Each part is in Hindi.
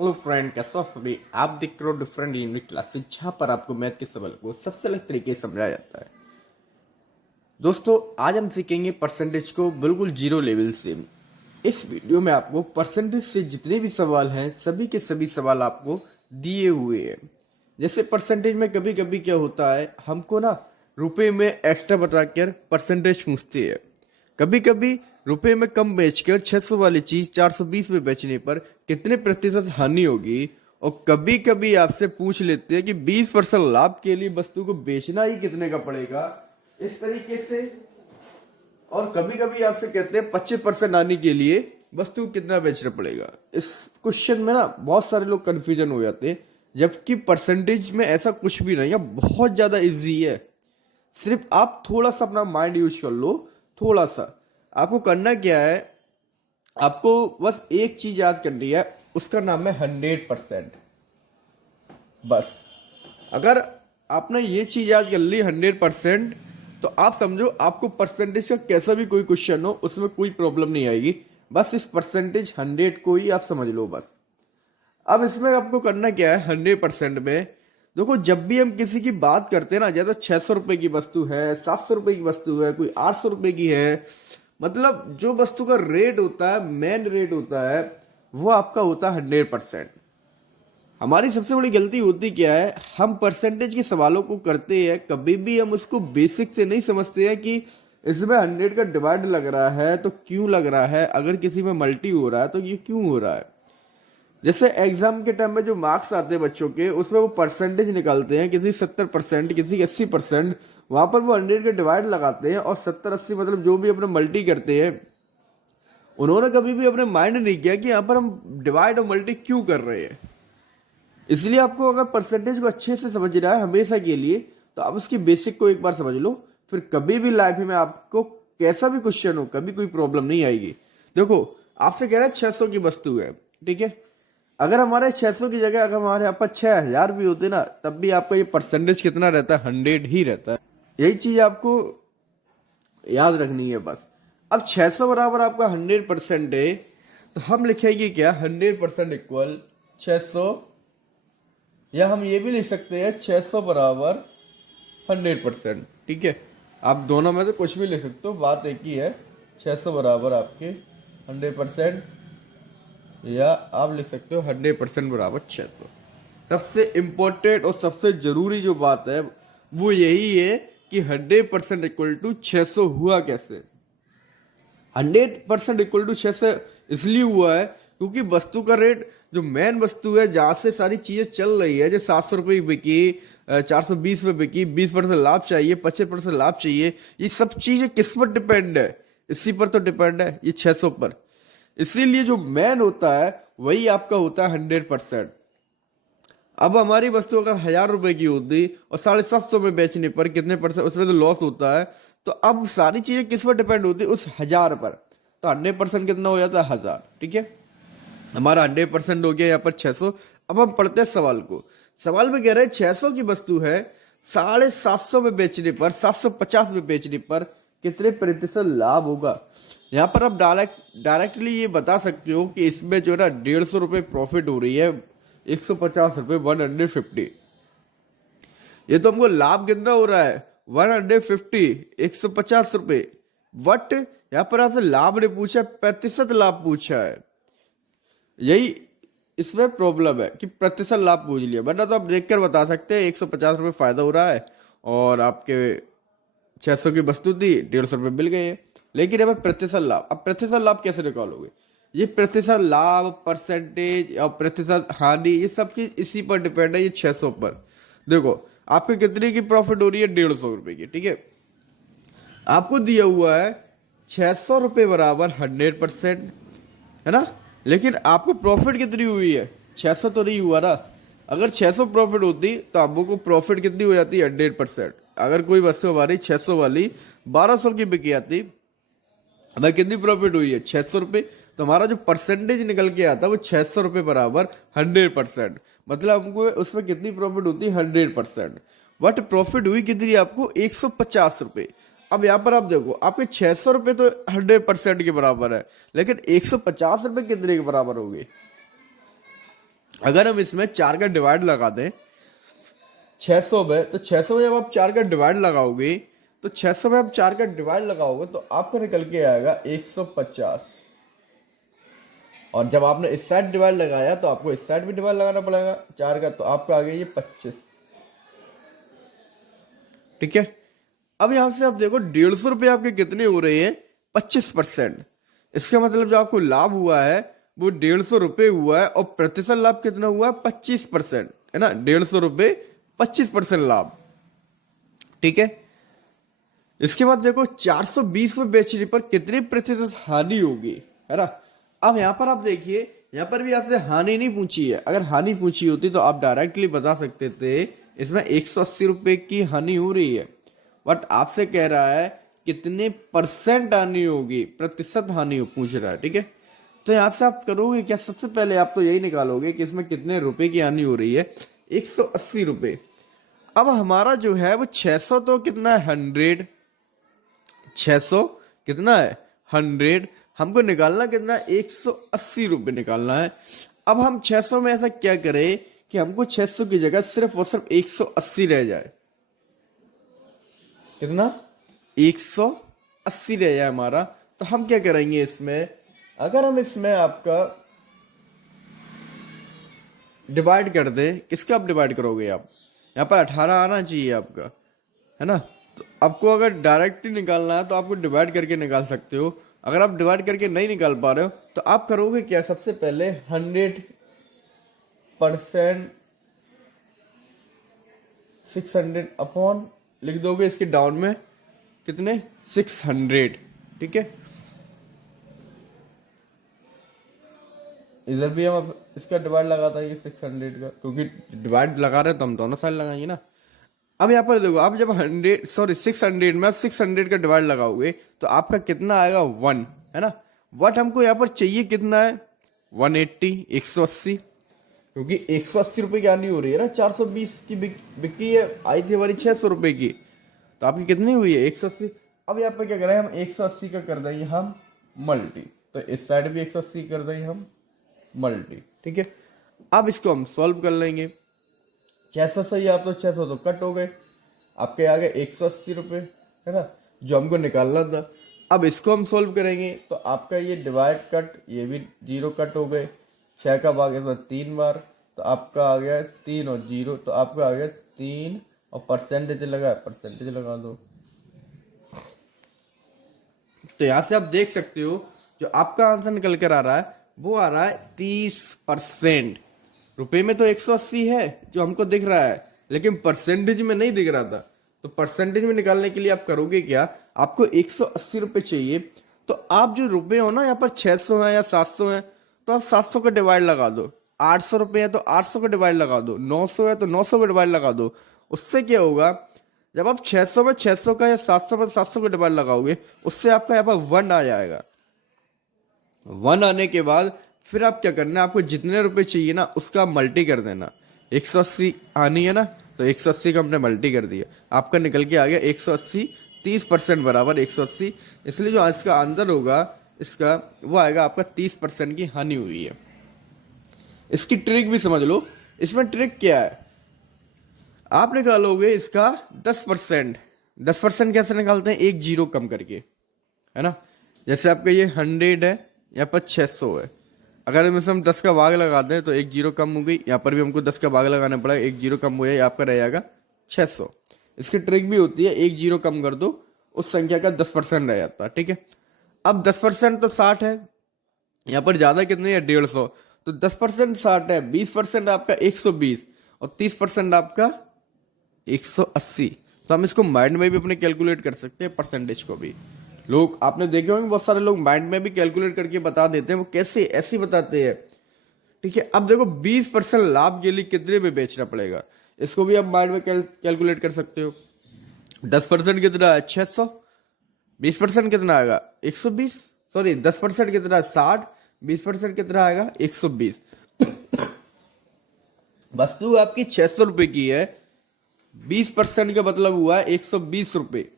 हेलो फ्रेंड, कैसे हो सभी। आप देख रहे हो डिफरेंट यूनिक क्लासेस, जहां पर आपको मैथ के सवाल को सबसे अलग तरीके से समझाया जाता है। दोस्तों, आज हम सीखेंगे परसेंटेज को बिल्कुल जीरो लेवल से। इस वीडियो में आपको परसेंटेज से जितने भी सवाल हैं, सभी के सभी सवाल आपको दिए हुए हैं। जैसे परसेंटेज में कभी कभी क्या होता है, हमको ना रुपए में एक्स्ट्रा बताकर परसेंटेज पूछते हैं। कभी कभी रुपए में कम बेचकर 600 वाली चीज 420 में बेचने पर कितने प्रतिशत हानि होगी। और कभी कभी आपसे पूछ लेते हैं कि 20% लाभ के लिए वस्तु को बेचना ही कितने का पड़ेगा, इस तरीके से। और कभी कभी आपसे कहते हैं 25% हानि के लिए वस्तु को कितना बेचना पड़ेगा। इस क्वेश्चन में ना बहुत सारे लोग कंफ्यूजन हो जाते हैं, जबकि परसेंटेज में ऐसा कुछ भी नहीं है, बहुत ज्यादा इजी है। सिर्फ आप थोड़ा सा अपना माइंड यूज कर लो। थोड़ा सा आपको करना क्या है, आपको बस एक चीज याद करनी है, उसका नाम है 100%। बस अगर आपने ये चीज याद कर ली 100%, तो आप समझो आपको परसेंटेज का कैसा भी कोई क्वेश्चन हो उसमें कोई प्रॉब्लम नहीं आएगी। बस इस परसेंटेज 100 को ही आप समझ लो बस। अब इसमें आपको करना क्या है, 100% में देखो, जब भी हम किसी की बात करते हैं ना, जैसे 600 रुपए की वस्तु है, 700 रुपए की वस्तु है, कोई 800 रुपए की है, मतलब जो वस्तु का रेट होता है, मेन रेट होता है, वो आपका होता है 100%। हमारी सबसे बड़ी गलती होती क्या है, हम परसेंटेज के सवालों को करते हैं, कभी भी हम उसको बेसिक से नहीं समझते हैं कि इसमें 100 का डिवाइड लग रहा है तो क्यों लग रहा है, अगर किसी में मल्टी हो रहा है तो ये क्यों हो रहा है। जैसे एग्जाम के टाइम में जो मार्क्स आते हैं बच्चों के, उसमें वो परसेंटेज निकालते हैं, किसी 70%, किसी 80%, वहां पर वो 100 के डिवाइड लगाते हैं और 70-80 मतलब जो भी अपने मल्टी करते हैं। उन्होंने कभी भी अपने माइंड नहीं किया कि यहाँ पर हम डिवाइड और मल्टी क्यों कर रहे हैं। इसलिए आपको अगर परसेंटेज को अच्छे से समझना है हमेशा के लिए, तो आप उसकी बेसिक को एक बार समझ लो, फिर कभी भी लाइफ में आपको कैसा भी क्वेश्चन हो, कभी कोई प्रॉब्लम नहीं आएगी। देखो, आपसे कह रहे हैं 600 की वस्तु है, ठीक है। अगर हमारे 600 की जगह अगर हमारे यहाँ पर 6000 भी होते ना, तब भी आपका ये परसेंटेज कितना रहता है, 100 ही रहता है। यही चीज आपको याद रखनी है बस। अब 600 बराबर आपका 100% है, तो हम लिखेंगे क्या, 100% इक्वल 600, या हम ये भी लिख सकते हैं 600 बराबर 100%, ठीक है। आप दोनों में से कुछ भी लिख सकते हो, बात एक ही है। 600 बराबर आपके 100%, या आप लिख सकते हो 100% बराबर 600। सबसे इंपॉर्टेंट और सबसे जरूरी जो बात है वो यही है कि 100% इक्वल टू 600 हुआ कैसे। 100% इक्वल टू 600 इसलिए हुआ है क्योंकि वस्तु का रेट, जो मेन वस्तु है जहां से सारी चीजें चल रही है, जो 700 रुपए की बिकी, 420 में बिकी, 20% लाभ चाहिए, 25% लाभ चाहिए, ये सब चीजें किस पर डिपेंड है, इसी पर तो डिपेंड है, ये 600 पर। इसीलिए जो मेन होता है वही आपका होता है 100%। अब हमारी वस्तु अगर 1000 रुपए की होती और 750 में बेचने पर कितने परसेंट उसमें तो लॉस होता है। तो अब सारी चीजें किस पर डिपेंड होती है, उस 1000 पर। तो 100% कितना हो जाता है, 1000, ठीक है। हमारा 100% हो गया यहाँ पर 600। अब हम पढ़ते हैं सवाल को। सवाल में कह रहे हैं 600 की वस्तु है, 750 में बेचने पर, 750 में बेचने पर कितने प्रतिशत लाभ होगा। यहाँ पर आप डायरेक्टली ये बता सकते हो कि इसमें जो है ना 150 रुपए प्रॉफिट हो रही है, 150 रुपए, 150। ये तो हमको लाभ कितना हो रहा है, 150, 150 रुपए। बट यहाँ पर आपसे लाभ ने पूछा, प्रतिशत लाभ पूछा है। यही इसमें प्रॉब्लम है कि प्रतिशत लाभ पूछ लिया, वरना तो आप देखकर बता सकते हैं 150 रुपए फायदा हो रहा है और आपके 600 की वस्तु थी, 150 रुपए मिल गए हैं। लेकिन अब प्रतिशत लाभ, अब प्रतिशत लाभ कैसे निकालोगे। ये प्रतिशत लाभ, परसेंटेज और प्रतिशत हानि, ये सब चीज इसी पर डिपेंड है, ये 600 पर। देखो, आपकी कितने की प्रॉफिट हो रही है, 150 रुपए की, ठीक है। आपको दिया हुआ है 600 रुपए बराबर 100%, है ना। लेकिन आपको प्रॉफिट कितनी हुई है, 600 तो नहीं हुआ ना। अगर 600 प्रॉफिट होती तो आपको प्रॉफिट कितनी हो जाती है, 100%। अगर कोई वस्तु हमारी 600 वाली 1200 की बिकी आती, हमें कितनी प्रॉफिट हुई है, 600 रुपए। तो हमारा जो परसेंटेज निकल के आता है वो 600 रुपए बराबर 100%। मतलब हमको उसमें कितनी प्रॉफिट होती है, 100%। बट प्रॉफिट हुई कितनी आपको, 150 रुपए। अब यहाँ पर आप देखो, आपके 600 रुपए तो 100% के बराबर है, लेकिन 150 रुपए कितने के बराबर हो गए। अगर हम इसमें 4 का डिवाइड लगा दें 600 में, तो 600 में जब आप 4 का डिवाइड लगाओगे, तो 600 में आप 4 का डिवाइड लगाओगे तो आपका निकल के आएगा 150। और जब आपने इस साइड डिवाइड लगाया तो आपको इस साइड भी डिवाइड लगाना पड़ेगा 4 का, तो आपका आ गया ये 25। ठीक है। अब यहां से आप देखो 150 रुपये आपके कितने हो रहे हैं, 25%। इसका मतलब जो आपको लाभ हुआ है वो 150 रुपये हुआ है, और प्रतिशत लाभ कितना हुआ है, 25%, है ना। 150 रुपये 25% लाभ। ठीक है। इसके बाद देखो 420 में बेचने पर कितनी प्रतिशत हानि होगी, है ना। अब यहां पर आप देखिए, यहां पर भी आपसे हानि नहीं पूछी है। अगर हानि पूछी होती तो आप डायरेक्टली बता सकते थे इसमें 180 रुपए की हानि हो रही है, बट आपसे कह रहा है कितने परसेंट हानि होगी, प्रतिशत हानि पूछ रहा है। ठीक है। तो यहां से आप करोगे क्या, सबसे पहले आप तो यही निकालोगे कि इसमें कितने रुपए की हानि हो रही है, 180 रुपए। अब हमारा जो है वो 600 तो कितना है, 100। 600 कितना है, 100। हमको निकालना कितना है, 180 रुपए निकालना है। अब हम 600 में ऐसा क्या करें कि हमको 600 की जगह सिर्फ और सिर्फ 180 रह जाए। कितना, 180 रह जाए हमारा। तो हम क्या करेंगे इसमें, अगर हम इसमें आपका डिवाइड कर दे, किसका आप डिवाइड करोगे, आप यहाँ पर 18 आना चाहिए आपका, है ना। तो आपको अगर डायरेक्ट ही निकालना है तो आपको डिवाइड करके निकाल सकते हो। अगर आप डिवाइड करके नहीं निकाल पा रहे हो तो आप करोगे क्या, सबसे पहले 100% 600 अपॉन लिख दोगे, इसके डाउन में कितने, 600। ठीक है। इधर भी हम इसका डिवाइड लगाता है 600 का, क्योंकि डिवाइड लगा रहे हैं तो हम दोनों साइड लगाएंगे ना। अब यहाँ पर देखो, आप जब 600 में आप 600 का डिवाइड लगाओगे तो आपका कितना आएगा, 1, है ना। बट हमको यहाँ पर चाहिए कितना है, 180, 180, क्योंकि 180 रुपए की आनी हो रही है ना। 420 की बिक्री है, आई थी हमारी 600 रुपए की, तो आपकी कितनी हुई है, 180। अब यहाँ पर क्या करें, हम 180 का कर देंगे हम मल्टी, तो इस साइड भी 180 कर देंगे हम मल्टी। ठीक है। अब इसको हम सॉल्व कर लेंगे। 600 से या तो 600 तो कट हो गए, आपके आ गए 180 रुपए, है ना, जो हमको निकालना था। अब इसको हम सोल्व करेंगे तो आपका ये डिवाइड कट, ये भी 0 कट हो गए, 6 का भाग है तो 3 बार, तो आपका आ गया 3 और 0, तो आपका आ गया 3, और परसेंटेज लगा, परसेंटेज लगा दो। तो यहां से आप देख सकते हो जो आपका आंसर निकल कर आ रहा है वो आ रहा है 30%। रुपए में तो 180 है जो हमको दिख रहा है, लेकिन परसेंटेज में नहीं दिख रहा था। तो परसेंटेज में निकालने के लिए आप करोगे क्या, आपको 180 रुपए चाहिए, तो आप जो रुपए हो ना, यहाँ पर 600 है या 700 है तो आप 700 का डिवाइड लगा दो, 800 रुपए है तो 800 का डिवाइड लगा दो, 900 है तो 900 का डिवाइड लगा दो। उससे क्या होगा, जब आप 600 में 600 का या 700 में 700 का डिवाइड लगाओगे, उससे आपका यहाँ पर 1 आ जाएगा। 1 आने के बाद फिर आप क्या करना है, आपको जितने रुपए चाहिए ना उसका मल्टी कर देना। 180 आनी है ना, तो 180 का हमने मल्टी कर दिया, आपका निकल के आ गया 180, 30% बराबर 180। इसलिए जो इसका आंसर होगा इसका, वो आएगा आपका 30% की हानि हुई है। इसकी ट्रिक भी समझ लो। इसमें ट्रिक क्या है, आप निकालोगे इसका 10%। 10% कैसे निकालते हैं, एक जीरो कम करके, है ना। जैसे आपका ये 100 है, यहाँ पर 600 है, अगर हम 10 का भाग लगाते हैं तो एक जीरो कम हो गई, यहाँ पर भी हमको 10 का भाग लगाना पड़ेगा, एक जीरो कम हो जाए, आपका रह जाएगा 600। इसकी ट्रिक भी होती है, एक जीरो कम कर दो, उस संख्या का 10% रह जाता है। ठीक है। अब 10% तो 60 है, यहाँ पर ज्यादा कितनी है, 150, तो 10% 60 है, 20% आपका 120, और 30% आपका 180। तो हम इसको माइंड में भी अपने कैलकुलेट कर सकते हैं, परसेंटेज को भी। लोग आपने देखे होंगे, बहुत सारे लोग माइंड में भी कैलकुलेट करके बता देते हैं, वो कैसे ऐसे बताते हैं। ठीक है। अब देखो 20% लाभ के लिए कितने में बेचना पड़ेगा, इसको भी आप माइंड में कैलकुलेट कर सकते हो। 10% कितना है, 600, 20% कितना आएगा, 120, सॉरी 10% कितना है, 60, 20% कितना आएगा, 120। वस्तु आपकी 600 रुपए की है, 20% का मतलब हुआ है 120 रुपए।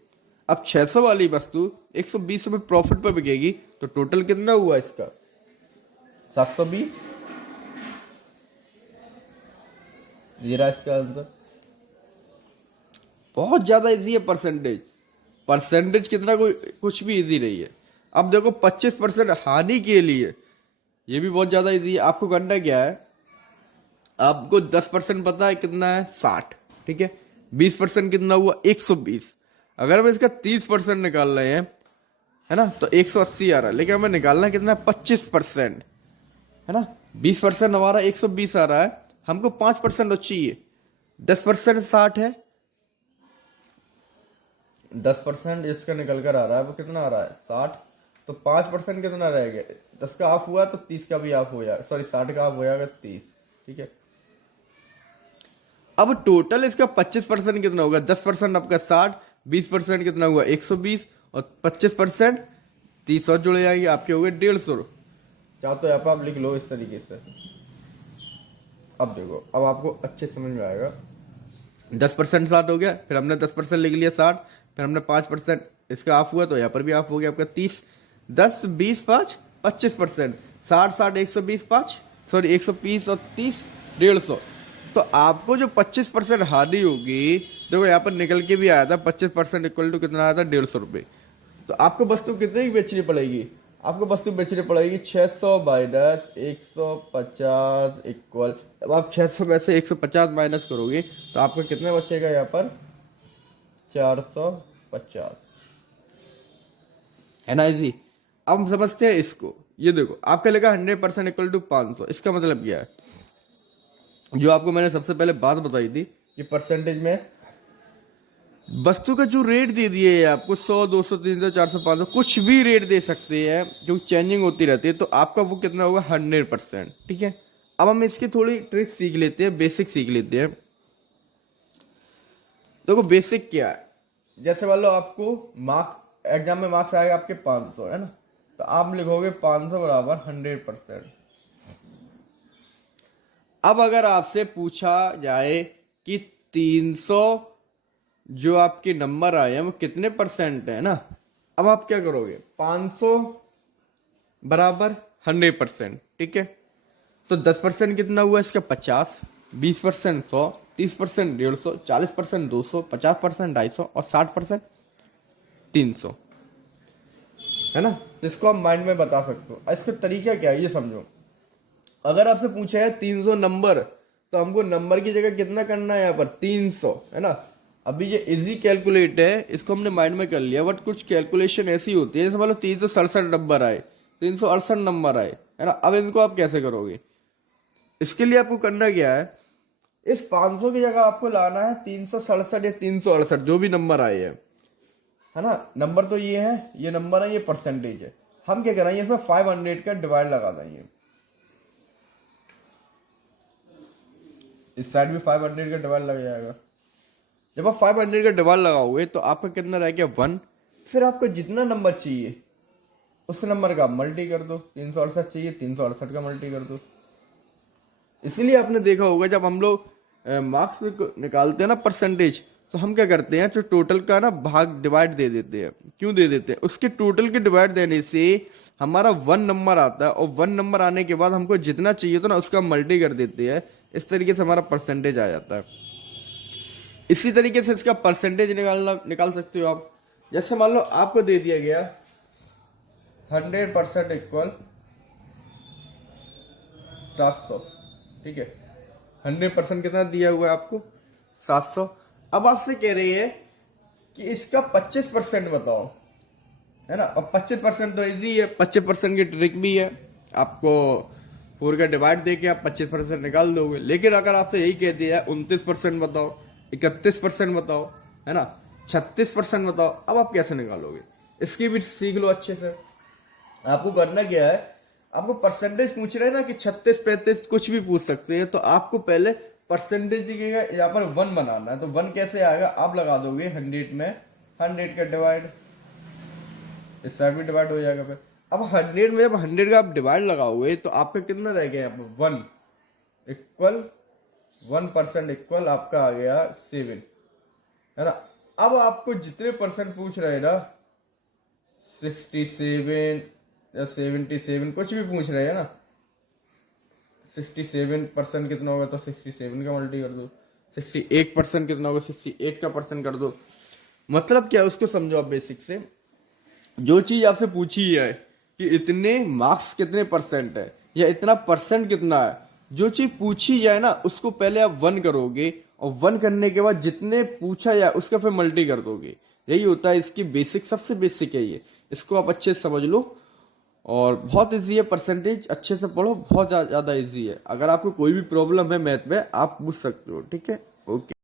अब 600 वाली वस्तु 120 रुपए प्रॉफिट पर बिकेगी, तो टोटल कितना हुआ इसका, 720। जीरा इसका आंसर। बहुत ज्यादा इजी है परसेंटेज। परसेंटेज कितना कोई कुछ भी इजी नहीं है। अब देखो 25% हानि के लिए, ये भी बहुत ज्यादा इजी है। आपको करना क्या है, आपको 10% पता है कितना है, 60। ठीक है, 20% कितना हुआ, 120। अगर हम इसका 30% निकाल रहे हैं, है ना, तो 180 आ रहा है। लेकिन हमें निकालना कितना है, 25%, है ना। 20% हमारा 120 आ रहा है, हमको 5% चाहिए। 10% 60 है, 10% इसका निकल कर आ रहा है, वो कितना आ रहा है, 60। तो 5% कितना रह गया, 10 का ऑफ हुआ तो 30 का भी ऑफ हो जाएगा, सॉरी 60 का ऑफ हो जाएगा 30। ठीक है, अब टोटल इसका 25% कितना होगा, 10% आपका 60, 20% कितना हुआ 120, और 25% 30 और जुड़ जाएगी, आपके हो गए 150। चाहो तो यहाँ पर आप लिख लो इस तरीके से। अब देखो, अब आपको अच्छे समझ में आएगा। 10% 60 हो गया, फिर हमने 10% लिख लिया 60, फिर हमने 5% इसका ऑफ हुआ तो यहाँ पर भी ऑफ हो गया आपका 30। 10 20 5 25%, 60 60 120 5, सॉरी 120 और 30 150। तो आपको जो 25% हानि होगी, देखो यहाँ पर निकल के भी आया था 25% इक्वल टू कितना आया था, 150 रुपये। तो आपको वस्तु कितने की बेचनी पड़ेगी, आपको वस्तु बेचनी पड़ेगी 600 माइनस 150 इक्वल। अब आप 600 में से 150 माइनस करोगे तो आपका कितना बचेगा, यहाँ पर 450, है ना इजी। अब हम समझते हैं इसको। ये देखो आपका लिखा 100% इक्वल टू 500। इसका मतलब क्या है, जो आपको मैंने सबसे पहले बात बताई थी कि परसेंटेज में वस्तु का जो रेट दे दिए है आपको, 100 200 300 400 500 कुछ भी रेट दे सकते हैं, जो चेंजिंग होती रहती है, तो आपका वो कितना होगा, 100%। ठीक है, अब हम इसकी थोड़ी ट्रिक सीख लेते हैं, बेसिक सीख लेते हैं। देखो बेसिक क्या है, जैसे मान लो आपको मार्क्स, एग्जाम में मार्क्स आएगा आपके 500, है ना, तो आप लिखोगे 500 बराबर 100%। अब अगर आपसे पूछा जाए कि 300 जो आपके नंबर आए हैं वो कितने परसेंट है ना, अब आप क्या करोगे, 500 बराबर 100%। ठीक है, तो 10% कितना हुआ इसका, 50, 20% 100, 30% 150, 40% 200, 50% 250 और 60% 300, है ना। तो इसको आप माइंड में बता सकते हो। इसका तरीका क्या है ये समझो। अगर आपसे पूछा है 300 नंबर, तो हमको नंबर की जगह कितना करना है, यहाँ पर 300, है ना। अभी ये इजी कैलकुलेट है, इसको हमने माइंड में कर लिया, बट कुछ कैलकुलेशन ऐसी होती है, जैसे मान लो 367 नंबर आए, 368 नंबर आए, है ना। अब इनको आप कैसे करोगे, इसके लिए आपको करना क्या है, इस 500 की जगह आपको लाना है 367 या 368 जो भी नंबर आए हैं, है ना। नंबर तो ये है, ये नंबर है, ये परसेंटेज है। हम क्या कराएंगे, इसमें 500 का डिवाइड लगा देंगे, इस साइड भी 500 का डिवाइड लग जाएगा। जब आप 500 का डिवाइड लगाओगे तो आपका कितना रह गया, 1। फिर आपको जितना नंबर चाहिए उस नंबर का मल्टी कर दो, 368 चाहिए 368 का मल्टी कर दो। इसीलिए आपने देखा होगा जब हम लोग मार्क्स निकालते हैं ना, परसेंटेज, तो हम क्या करते हैं, जो टोटल का ना भाग डिवाइड दे देते हैं। क्यों दे देते हैं, उसके टोटल के डिवाइड देने से हमारा 1 नंबर आता है, और 1 नंबर आने के बाद हमको जितना चाहिए था ना उसका मल्टी कर देते हैं। इस तरीके से हमारा परसेंटेज आ जाता है। इसी तरीके से इसका परसेंटेज निकाल सकते हो आप। जैसे मान लो आपको दे दिया गया 100% इक्वल 700। ठीक है, 100% कितना दिया हुआ है आपको, 700। अब आपसे कह रही है कि इसका 25% बताओ, है ना। अब 25% तो इजी है, 25% की ट्रिक भी है, आपको 4 का डिवाइड देके आप 25% निकाल दोगे। लेकिन अगर आपसे यही कह दिया है 29% बताओ, 31% बताओ, है ना, 36% बताओ, अब आप कैसे निकालोगे, इसकी भी सीख लो अच्छे से। आपको करना क्या है, आपको परसेंटेज पूछ रहे हैं ना कि 36 35 कुछ भी पूछ सकते हैं, तो आपको पहले परसेंटेज की यहाँ पर 1 बनाना है। तो 1 कैसे आएगा, आप लगा दोगे 100 में 100 का डिवाइड, इस साइड भी डिवाइड हो जाएगा। फिर अब 100 में जब 100 का आप डिवाइड लगाओगे तो आपका कितना रह गया, यहाँ पर 1 इक्वल 1% इक्वल आपका आ गया 7, है ना। अब आपको जितने परसेंट पूछ रहे हैं ना, 67 या 77 कुछ भी पूछ रहे हैं ना, 67% कितना होगा तो 67 का मल्टी कर दो, 68% कितना होगा 68 का परसेंट कर दो। मतलब क्या है उसको समझो आप बेसिक से। जो चीज आपसे पूछी है कि इतने मार्क्स कितने परसेंट है या इतना परसेंट कितना है, जो चीज पूछी जाए ना उसको पहले आप 1 करोगे और 1 करने के बाद जितने पूछा जाए उसका फिर मल्टी कर दोगे। यही होता है इसकी बेसिक, सबसे बेसिक है ये। इसको आप अच्छे से समझ लो और बहुत इजी है। परसेंटेज अच्छे से पढ़ो, बहुत ज्यादा इजी है। अगर आपको कोई भी प्रॉब्लम है मैथ में आप पूछ सकते हो, ठीक है। ओके।